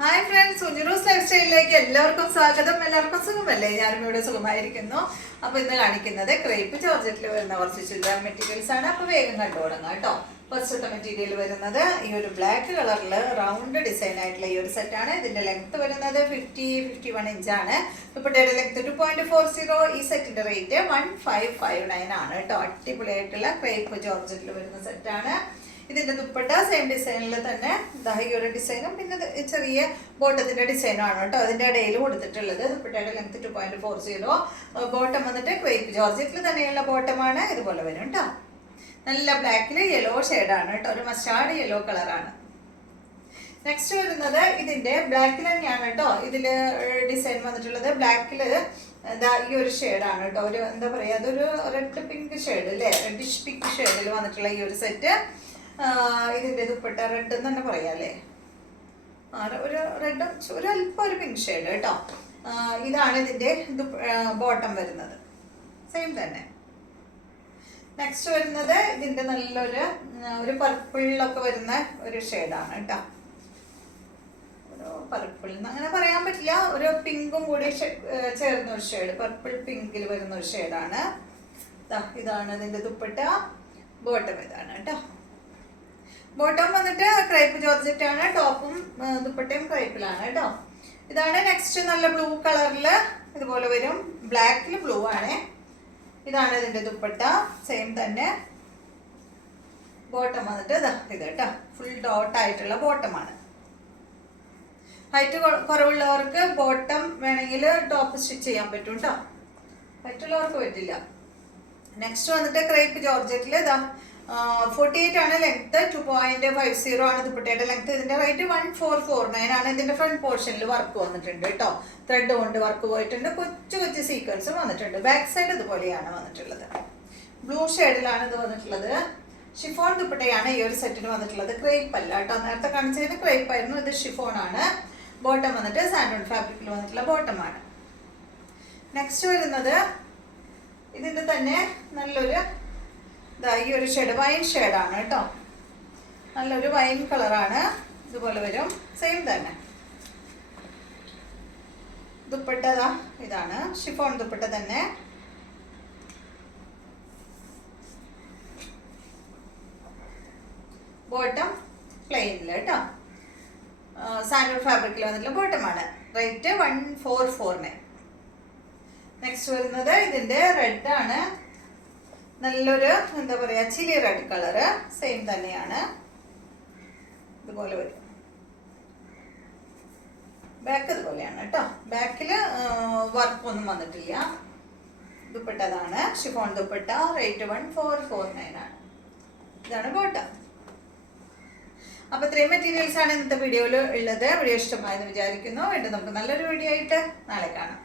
Hi friends, സുജിറൂസ് life സ്റ്റൈലിലേക്ക് എല്ലാവർക്കും സ്വാഗതം. എല്ലാവർക്കും സുഖമല്ലേ? ഞാനും ഇവിടെ സുഖമായിരിക്കുന്നു. അപ്പോൾ ഇന്ന് കാണിക്കുന്നത് ക്രേപ്പ് ജോർജറ്റിൽ വരുന്ന കുറച്ച് ചുരിദാർ മെറ്റീരിയൽസ് ആണ്. അപ്പോൾ വേഗം കണ്ടു തുടങ്ങാം കേട്ടോ. ഫസ്റ്റത്തെ മെറ്റീരിയൽ വരുന്നത് ഈ ഒരു ബ്ലാക്ക് കളറിൽ റൗണ്ട് ഡിസൈൻ ആയിട്ടുള്ള ഈ ഒരു സെറ്റാണ്. ഇതിന്റെ ലെങ്ത് വരുന്നത് 50-51 ഇഞ്ചാണ്. ദുപ്പട്ടയുടെ ലെങ്ത് 2.40. ഈ സെറ്റിന്റെ റേറ്റ് 1559 ആണ് കേട്ടോ. അടിപൊളിയായിട്ടുള്ള ക്രേപ്പ് ജോർജറ്റിൽ വരുന്ന സെറ്റാണ്. ഇതിന്റെ ദുപ്പട്ട സെയിം ഡിസൈനിൽ തന്നെ ഈ ഒരു ഡിസൈനും പിന്നെ ചെറിയ ബോട്ടത്തിന്റെ ഡിസൈനും ആണ് കേട്ടോ അതിന്റെ ഇടയിൽ കൊടുത്തിട്ടുള്ളത്. ദുപ്പട്ടയുടെ ലെങ്ത് 2.40. ബോട്ടം വന്നിട്ട് ക്രേപ്പ് ജോർജറ്റിൽ തന്നെയുള്ള ബോട്ടമാണ്. ഇതുപോലെ വരും കേട്ടോ. നല്ല ബ്ലാക്കിൽ യെല്ലോ ഷെയ്ഡാണ് കേട്ടോ, ഒരു മസ്റ്റാർഡ് യെല്ലോ കളറാണ്. നെക്സ്റ്റ് വരുന്നത് ഇതിന്റെ ബ്ലാക്കിൽ തന്നെയാണ് കേട്ടോ. ഇതില് ഡിസൈൻ വന്നിട്ടുള്ളത് ബ്ലാക്കിൽ ഈ ഒരു ഷെയ്ഡാണ് കേട്ടോ. ഒരു എന്താ പറയാ, അതൊരു റെഡ് പിങ്ക് ഷെയ്ഡ് അല്ലേ, റെഡിഷ് പിങ്ക് ഷെയ്ഡിൽ വന്നിട്ടുള്ള ഈ ഒരു സെറ്റ്. ഇതിന്റെ ദുപ്പട്ട റെഡ് എന്ന് തന്നെ പറയാം അല്ലേ, ഒരു റെഡ് ഒരു അല്പം ഒരു പിങ്ക് ഷെയ്ഡ് കേട്ടോ. ഇതാണ് ഇതിന്റെ ബോട്ടം വരുന്നത്, സെയിം തന്നെ. നെക്സ്റ്റ് വരുന്നത് ഇതിന്റെ നല്ലൊരു ഒരു പർപ്പിളിലൊക്കെ വരുന്ന ഒരു ഷെയ്ഡാണ് കേട്ടോ. ഒരു പർപ്പിൾ അങ്ങനെ പറയാൻ പറ്റില്ല, ഒരു പിങ്കും കൂടി ചേർന്ന ഒരു ഷെയ്ഡ്, പർപ്പിൾ പിങ്കിൽ വരുന്ന ഒരു ഷെയ്ഡാണ്. ഇതാണ് ഇതിന്റെ ദുപ്പട്ട. ബോട്ടം ഇതാണ് കേട്ടോ. ബോട്ടം വന്നിട്ട് ക്രേപ്പ് ജോർജറ്റ് ആണ്. ടോപ്പും ദുപ്പട്ടയും ക്രേപ്പിലാണ് കേട്ടോ. ഇതാണ് നെക്സ്റ്റ്. നല്ല ബ്ലൂ കളറിൽ ഇതുപോലെ വരും, ബ്ലാക്കിൽ ബ്ലൂ ആണ്. ഇതാണ് ഇതിന്റെ ദുപ്പട്ട, സെയിം തന്നെ. ബോട്ടം വന്നിട്ട് ഇത് കേട്ടോ, ഫുൾ ഡോട്ട് ആയിട്ടുള്ള ബോട്ടമാണ്. ഹൈറ്റ് കുറവുള്ളവർക്ക് ബോട്ടം വേണമെങ്കിൽ ടോപ്പ് സ്റ്റിച്ച് ചെയ്യാൻ പറ്റും കേട്ടോ, ഹൈറ്റുള്ളവർക്ക് പറ്റില്ല. നെക്സ്റ്റ് വന്നിട്ട് ക്രേപ്പ് ജോർജറ്റിൽ 48 ആണ് ലെങ്ത്, 2.50 ആണ് ദുപ്പട്ടയുടെ ലെങ്ത്. ഇതിന്റെ റേറ്റ് 1449 ആണ്. ഇതിന്റെ ഫ്രണ്ട് പോർഷനിൽ വർക്ക് വന്നിട്ടുണ്ട് കേട്ടോ, ത്രെഡ് കൊണ്ട് വർക്ക് പോയിട്ടുണ്ട്, കൊച്ചു കൊച്ചു സീക്വൻസും വന്നിട്ടുണ്ട്. ബാക്ക് സൈഡ് ഇതുപോലെയാണ് വന്നിട്ടുള്ളത്. ബ്ലൂ ഷെയ്ഡിലാണ് ഇത് വന്നിട്ടുള്ളത്. ഷിഫോൺ ദുപ്പട്ടയാണ് ഈ ഒരു സെറ്റിന് വന്നിട്ടുള്ളത്, ക്രേപ്പ് അല്ല കേട്ടോ. നേരത്തെ കാണിച്ചതിന് ക്രേപ്പ് ആയിരുന്നു, ഇത് ഷിഫോൺ ആണ്. ബോട്ടം വന്നിട്ട് സാൻഡോൺ ഫാബ്രിക്കിൽ വന്നിട്ടുള്ള ബോട്ടമാണ്. നെക്സ്റ്റ് വരുന്നത് ഇതിന്റെ തന്നെ നല്ലൊരു ഈ ഒരു ഷെയ്ഡ്, വൈൻ ഷെയ്ഡാണ് കേട്ടോ. നല്ലൊരു വൈൻ കളറാണ്. ഇതുപോലെ വരും, സെയിം തന്നെ. ദുപ്പട്ട ഇതാണ്, ഷിഫോൺ ദുപ്പട്ട തന്നെ. ബോട്ടം പ്ലെയിനിൽ കേട്ടോ, സാൻഡോൺ ഫാബ്രിക്കിൽ വന്നിട്ടുള്ള ബോട്ടമാണ്. റേറ്റ് 1449. നെക്സ്റ്റ് വരുന്നത് ഇതിന്റെ റെഡ് ആണ്. നല്ലൊരു എന്താ പറയാ, ചില്ലി റെഡ് കളറ്, സെയിം തന്നെയാണ്. ഇതുപോലെ വരും. ബാക്ക് ഇതുപോലെയാണ് കേട്ടോ. ബാക്കില് വർക്കൊന്നും വന്നിട്ടില്ല. ദുപ്പട്ടതാണ്, ഷിഫോൺ ദുപ്പട്ട. റേറ്റ് 1449 ആണ്. ഇതാണ് ബോട്ടം. അപ്പൊ ഇത്രയും മെറ്റീരിയൽസ് ആണ് ഇന്നത്തെ വീഡിയോയിൽ ഉള്ളത്. വീഡിയോ ഇഷ്ടമായെന്ന് വിചാരിക്കുന്നു. വീണ്ടും നമുക്ക് നല്ലൊരു വീഡിയോ ആയിട്ട് നാളെ കാണാം.